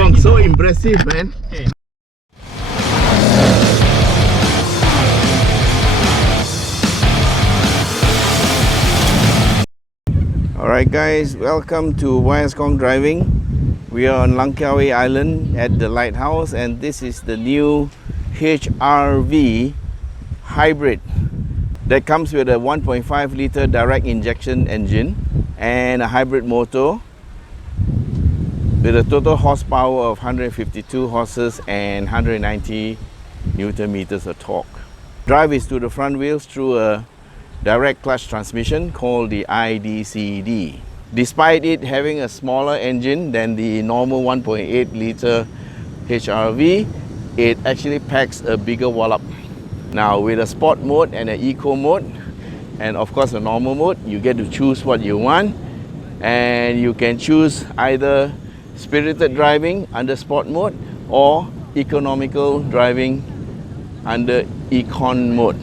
Khong, so impressive, man. Alright guys, welcome to YS Khong driving. We are on Langkawi Island at the lighthouse, and this is the new HRV hybrid that comes with a 1.5 liter direct injection engine and a hybrid motor with a total horsepower of 152 horses and 190 Newton meters of torque. Drive is to the front wheels through a direct clutch transmission called the IDCD. Despite it having a smaller engine than the normal 1.8 liter HRV, it actually packs a bigger wallop. Now with a sport mode and an eco mode, and of course a normal mode, you get to choose what you want, and you can choose either spirited driving under sport mode or economical driving under econ mode.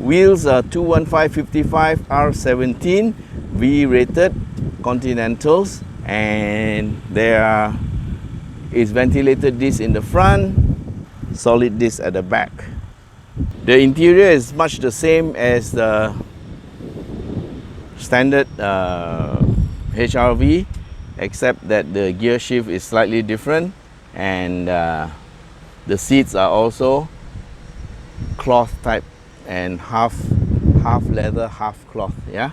Wheels are 215/55 R17 V-rated Continentals, and there is ventilated disc in the front, solid disc at the back. The interior is much the same as the standard HRV, except that the gear shift is slightly different, and the seats are also cloth type and half leather, half cloth. Yeah,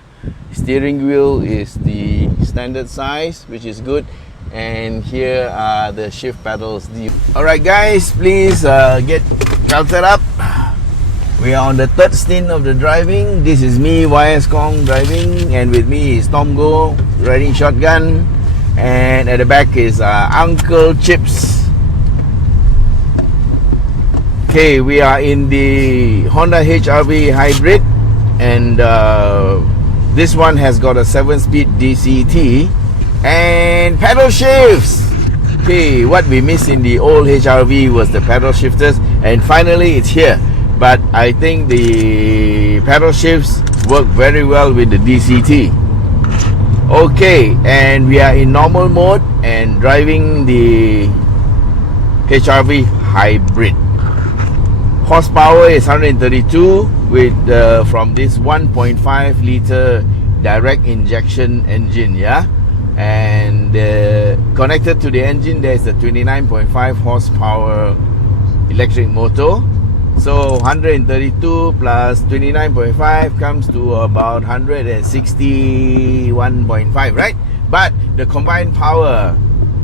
steering wheel is the standard size, which is good, and here are the shift pedals. Alright guys, please get belted up. We are on the third stint of the driving. This is me, YS Khong, driving, and with me is Tom Go riding shotgun, and at the back is Uncle Chips. Okay, we are in the Honda HRV hybrid, and this one has got a 7-speed DCT and pedal shifts. Okay, what we missed in the old HRV was the pedal shifters, and finally it's here. But I think the pedal shifts work very well with the DCT. Okay, and we are in normal mode and driving the HRV hybrid. Horsepower is 132 with from this 1.5 liter direct injection engine, yeah, and connected to the engine there is a 29.5 horsepower electric motor. So 132 plus 29.5 comes to about 161.5, right? But the combined power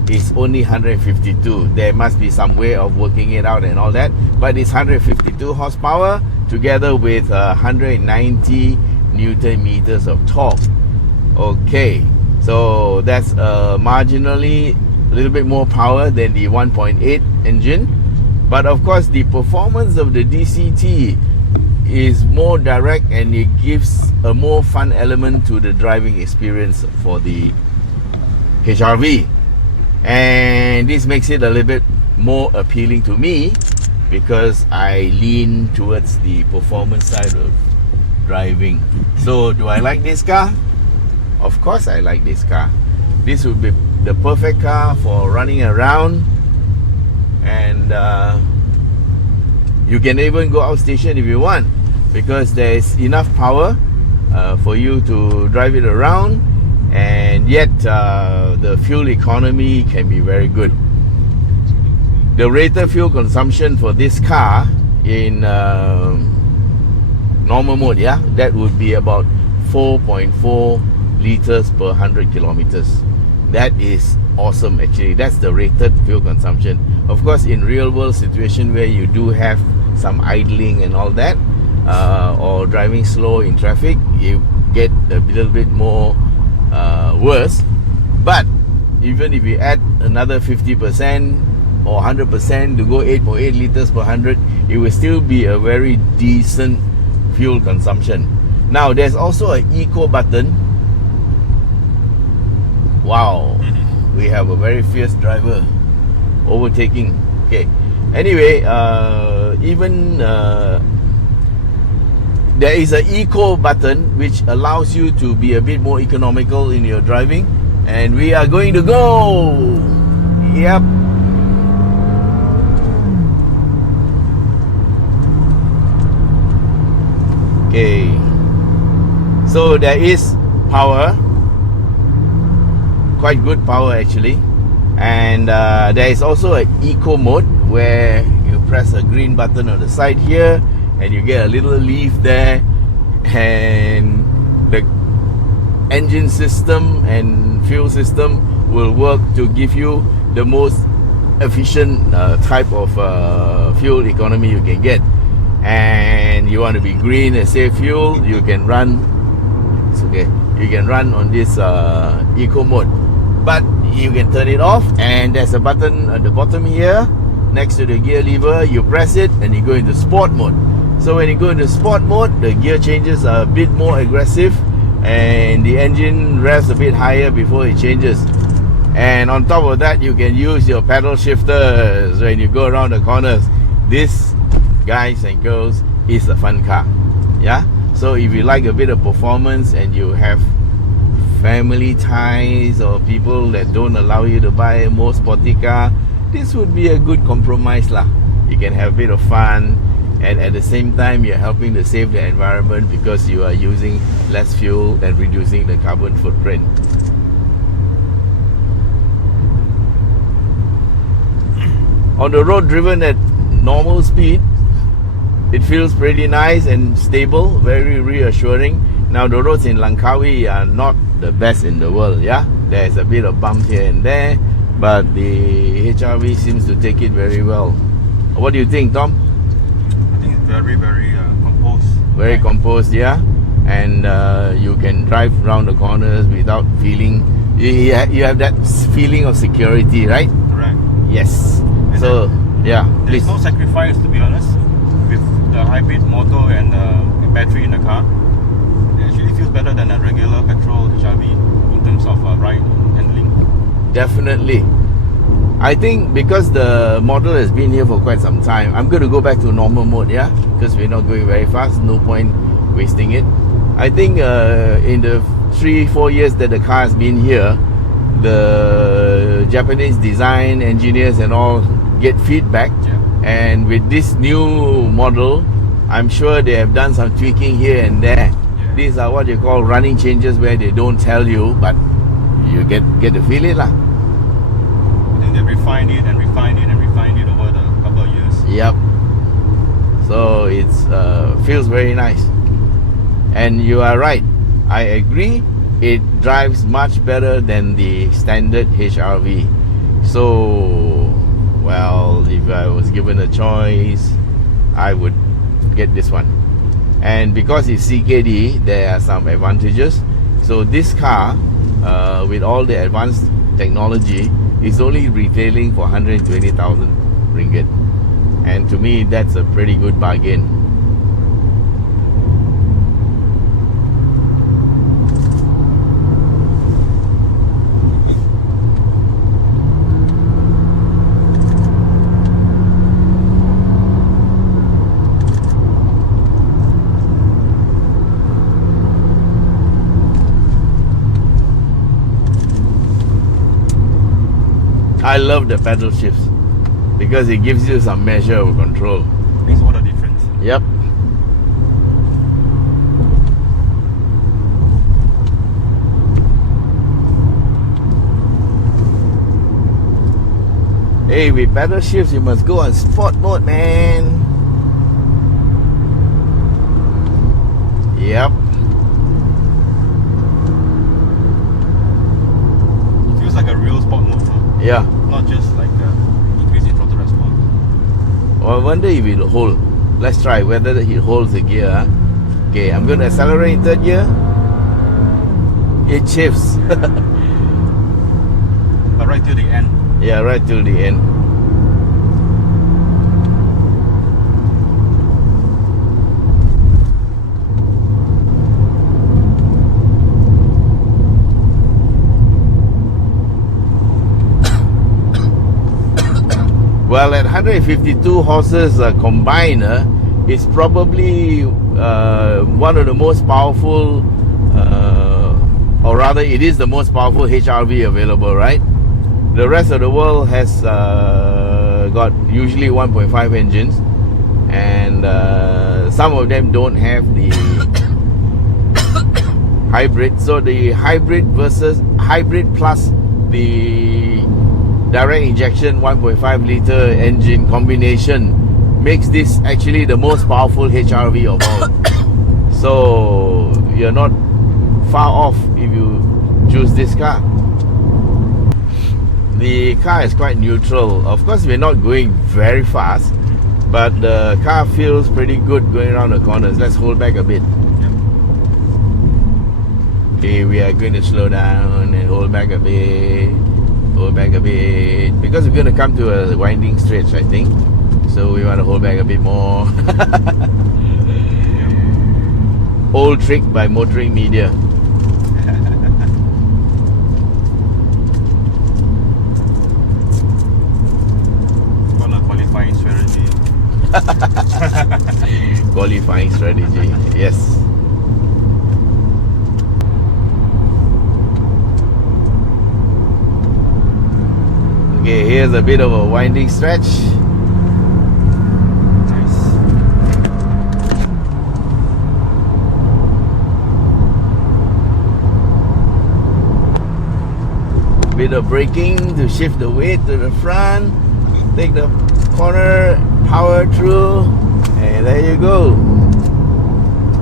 is only 152. There must be some way of working it out and all that, but it's 152 horsepower together with 190 Newton meters of torque. Okay, so that's marginally a little bit more power than the 1.8 engine. But of course, the performance of the DCT is more direct, and it gives a more fun element to the driving experience for the HRV. And this makes it a little bit more appealing to me because I lean towards the performance side of driving. So, do I like this car? Of course I like this car. This would be the perfect car for running around, and you can even go outstation if you want, because there is enough power for you to drive it around, and yet the fuel economy can be very good. The rated fuel consumption for this car in normal mode, yeah, that would be about 4.4 liters per 100 kilometers. That is awesome actually. That's the rated fuel consumption. Of course, in real world situation where you do have some idling and all that, or driving slow in traffic, you get a little bit more worse. But even if you add another 50% or 100% to go 8.8 liters per 100, it will still be a very decent fuel consumption. Now there's also an eco button. Wow, we have a very fierce driver overtaking. Okay, anyway, there is an eco button which allows you to be a bit more economical in your driving, and we are going to go. Yep. Okay. So there is power, quite good power actually, and there is also an eco mode where you press a green button on the side here and you get a little leaf there, and the engine system and fuel system will work to give you the most efficient type of fuel economy you can get. And you want to be green and save fuel, you can run, it's okay, you can run on this eco mode, but you can turn it off, and there's a button at the bottom here next to the gear lever. You press it and you go into sport mode. So when you go into sport mode, the gear changes are a bit more aggressive and the engine revs a bit higher before it changes. And on top of that, you can use your paddle shifters when you go around the corners. This, guys and girls, is a fun car. Yeah, so if you like a bit of performance and you have family ties or people that don't allow you to buy a more sporty car, this would be a good compromise lah. You can have a bit of fun, and at the same time you're helping to save the environment because you are using less fuel and reducing the carbon footprint. On the road driven at normal speed, it feels pretty nice and stable, very reassuring. Now the roads in Langkawi are not the best in the world, yeah? There's a bit of bumps here and there, but the HRV seems to take it very well. What do you think, Tom? I think it's very composed. Very composed, yeah? And you can drive around the corners without feeling, you have that feeling of security, right? Correct. Yes. And so, yeah, there's please. no sacrifice, to be honest, with the hybrid motor and the battery in the car. It actually feels better than a regular petrol HRV in terms of ride handling. Definitely. I think because the model has been here for quite some time, I'm going to go back to normal mode, yeah? Because we're not going very fast, no point wasting it. I think in the 3-4 years that the car has been here, the Japanese design engineers and all get feedback, Yeah. and with this new model, I'm sure they have done some tweaking here and there. Yeah. These are what you call running changes, where they don't tell you, but you get to feel it lah. I think they refined it and refined it and refined it over the couple of years. Yep. So it's feels very nice, and you are right. I agree. It drives much better than the standard HRV. So, well, if I was given a choice, I would get this one. And because it's CKD, there are some advantages. So this car, with all the advanced technology, is only retailing for 120,000 ringgit. And to me, that's a pretty good bargain. I love the pedal shifts because it gives you some measure of control. Makes all the difference. Yep. Hey, with pedal shifts, you must go on sport mode, man. Yep. It feels like a real sport mode, huh? Yeah. Not just like increase in throttle response. I wonder if it'll hold. Let's try whether it holds the gear. Huh? Okay, I'm going to accelerate in third gear. It shifts. But right till the end. Yeah, right till the end. Well, at 152 horses combined, it's probably one of the most powerful, or rather it is the most powerful HRV available, right? The rest of the world has got usually 1.5 engines, and some of them don't have the hybrid. So the hybrid plus the direct injection 1.5 liter engine combination makes this actually the most powerful HRV of all. So you're not far off if you choose this car. The car is quite neutral. Of course, we're not going very fast, but the car feels pretty good going around the corners. Let's hold back a bit. Okay, we are going to slow down and hold back a bit. Hold back a bit. Because we're going to come to a winding stretch, I think. So we want to hold back a bit more. Old trick by motoring media. Qualifying strategy. Qualifying strategy, yes. Okay, here's a bit of a winding stretch. Nice. Bit of braking to shift the weight to the front. Take the corner, power through, and there you go.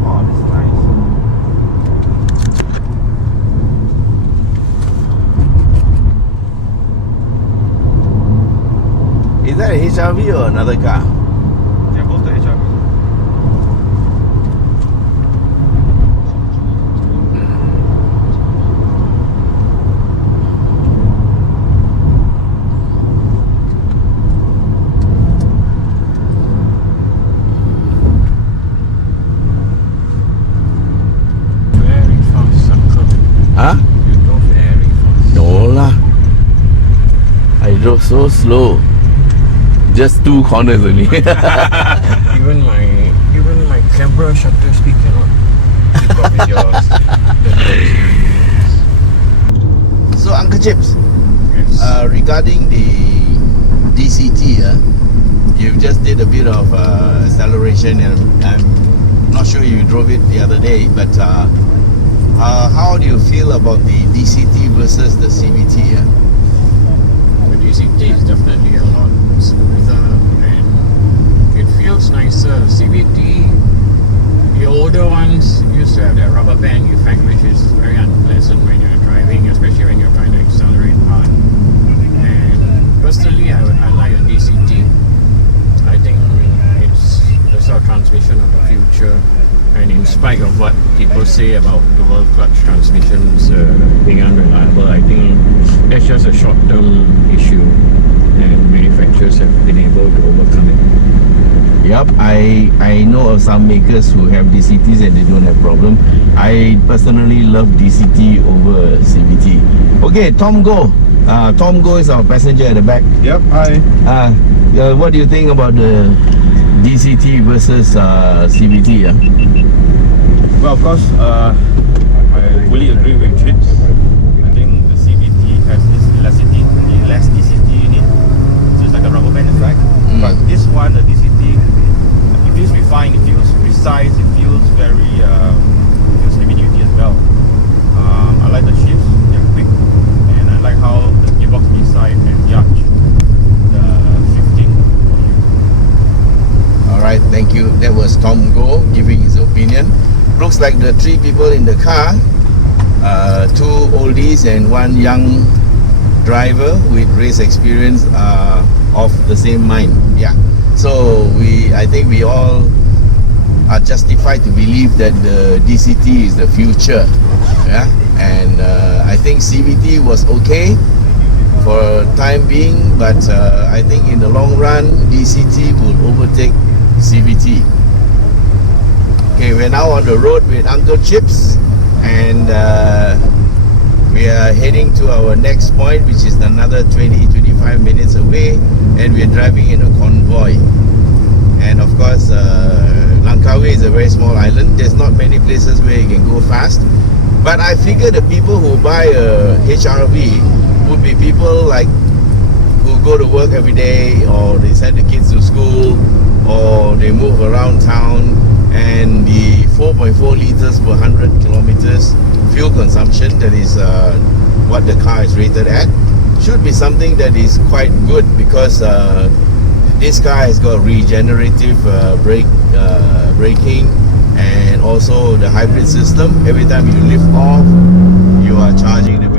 Oh, this is nice. Is that a HRV or another car? Yeah, both the HRV. Huh? You drove very fast. No lah. I drove so slow. Just 2 corners only. Even my camera shutter speed cannot keep up with yours. So Uncle Chips, Yes. regarding the DCT, you've just did a bit of acceleration, and I'm not sure you drove it the other day, but how do you feel about the DCT versus the CVT? The DCT is definitely a lot smoother and it feels nicer. CVT, the older ones used to have that rubber band effect, which is very unpleasant when you're driving, especially when you're trying to accelerate hard. And personally, I like a DCT. I think it's the sort of transmission of the future. And in spite of what people say about dual clutch transmissions being unreliable, I think that's just a short-term issue, and manufacturers have been able to overcome it. Yep, I know of some makers who have DCTs and they don't have problem. I personally love DCT over CVT. Okay, Tom Go. Tom Go is our passenger at the back. Yep, hi. What do you think about the DCT versus CVT? Well, of course, I fully agree with Chips. I think the CVT has this elasticity in it. So it's like a rubber band effect. But this one, the DCT, it feels refined, it feels precise, it feels very, it feels heavy duty as well. I like the shifts, they're quick. And I like how the gearbox inside and judge the shifting. Alright, thank you. That was Tom Go giving his opinion. Looks like the 3 people in the car, 2 oldies and 1 young driver with race experience, are of the same mind. Yeah. So I think we all are justified to believe that the DCT is the future. Yeah. And I think CVT was okay for time being, but I think in the long run DCT will overtake CVT. Okay, we're now on the road with Uncle Chips, and we are heading to our next point, which is another 20-25 minutes away, and we're driving in a convoy. And of course, Langkawi is a very small island. There's not many places where you can go fast, but I figure the people who buy a HRV would be people like who go to work every day, or they send the kids to school, or they move around town, and the 4.4 liters per 100 kilometers fuel consumption, that is what the car is rated at, should be something that is quite good, because this car has got regenerative braking, and also the hybrid system. Every time you lift off, you are charging the